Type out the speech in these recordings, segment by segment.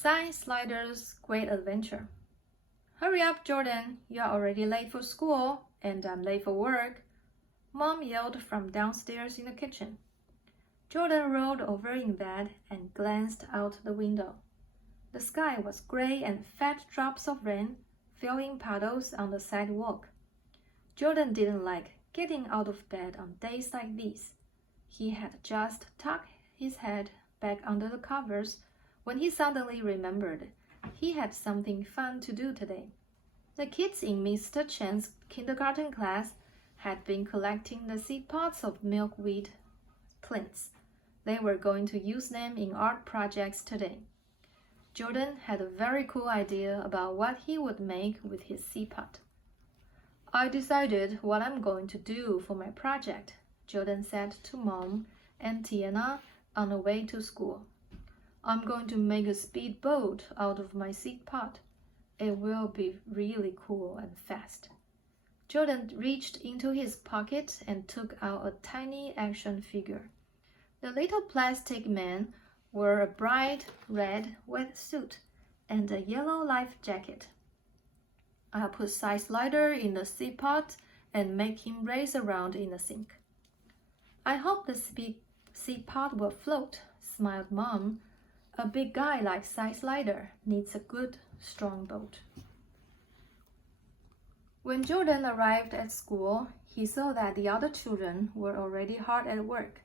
Cy Slider's Great Adventure. Hurry up, Jordan. You're already late for school, and I'm late for work, Mom yelled from downstairs in the kitchen. Jordan rolled over in bed and glanced out the window. The sky was gray and fat drops of rain fell in puddles on the sidewalk. Jordan didn't like getting out of bed on days like these. He had just tucked his head back under the covers when he suddenly remembered he had something fun to do today. The kids in Mr. Chen's kindergarten class had been collecting the seed pods of milkweed plants. They were going to use them in art projects today. Jordan had a very cool idea about what he would make with his seed pod. I decided what I'm going to do for my project, Jordan said to Mom and Tiana on the way to school. I'm going to make a speedboat out of my seed pod. It will be really cool and fast. Jordan reached into his pocket and took out a tiny action figure. The little plastic man wore a bright red wetsuit and a yellow life jacket. I'll put Cy Slider in the seed pot and make him race around in the sink. I hope the seed pot will float, smiled Mom. A big guy like Cy Slider needs a good, strong boat. When Jordan arrived at school, he saw that the other children were already hard at work.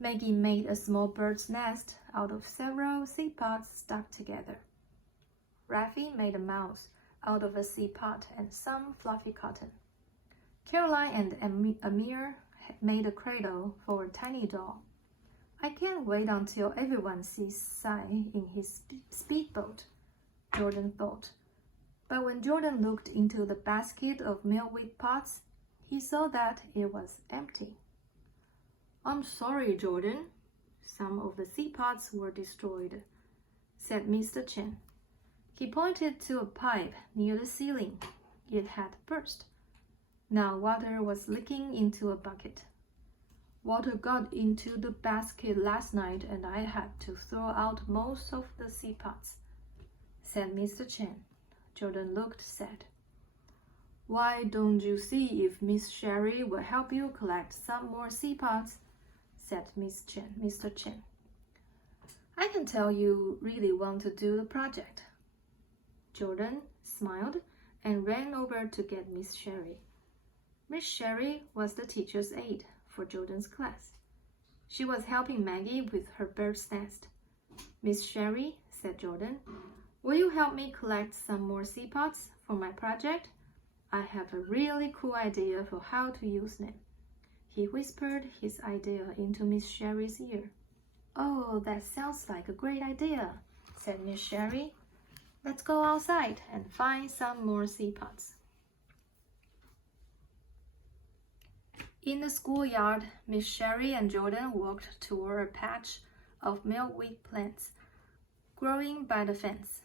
Maggie made a small bird's nest out of several seed pods stuck together. Rafi made a mouse out of a seed pod and some fluffy cotton. Caroline and Amir made a cradle for a tiny doll. I can't wait until everyone sees Cy in his speedboat, Jordan thought. But when Jordan looked into the basket of milkweed pods, he saw that it was empty. I'm sorry, Jordan. Some of the seed pods were destroyed, said Mr. Chen. He pointed to a pipe near the ceiling. It had burst. Now water was leaking into a bucket. Water got into the basket last night and I had to throw out most of the seed pods, said Mr. Chen. Jordan looked sad. Why don't you see if Miss Sherry will help you collect some more seed pods, said Mr. Chen. I can tell you really want to do the project. Jordan smiled and ran over to get Miss Sherry. Miss Sherry was the teacher's aide for Jordan's class. She was helping Maggie with her bird's nest. Miss Sherry, said Jordan, will you help me collect some more seed pods for my project? I have a really cool idea for how to use them. He whispered his idea into Miss Sherry's ear. Oh, that sounds like a great idea, said Miss Sherry. Let's go outside and find some more seed pods. In the schoolyard, Miss Sherry and Jordan walked toward a patch of milkweed plants growing by the fence.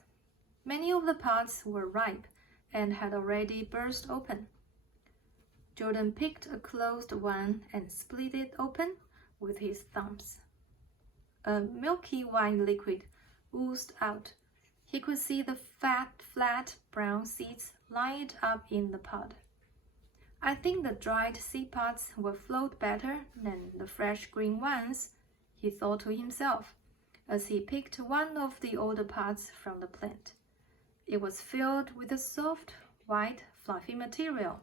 Many of the pods were ripe and had already burst open. Jordan picked a closed one and split it open with his thumbs. A milky white liquid oozed out. He could see the flat brown seeds lined up in the pod. I think the dried seed pods will float better than the fresh green ones, he thought to himself, as he picked one of the older pods from the plant. It was filled with a soft, white, fluffy material.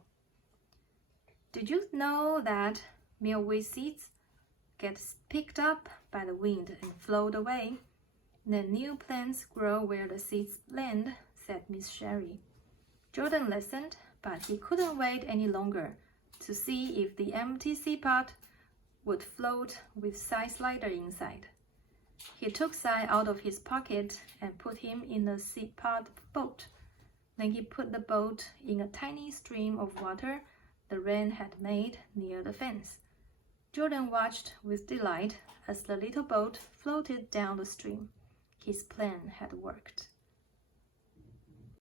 Did you know that milkweed seeds get picked up by the wind and float away? Then new plants grow where the seeds land, said Miss Sherry. Jordan listened, but he couldn't wait any longer to see if the empty seed pod would float with Cy Slider inside. He took Cy out of his pocket and put him in a seed pod boat. Then he put the boat in a tiny stream of water the rain had made near the fence. Jordan watched with delight as the little boat floated down the stream. His plan had worked.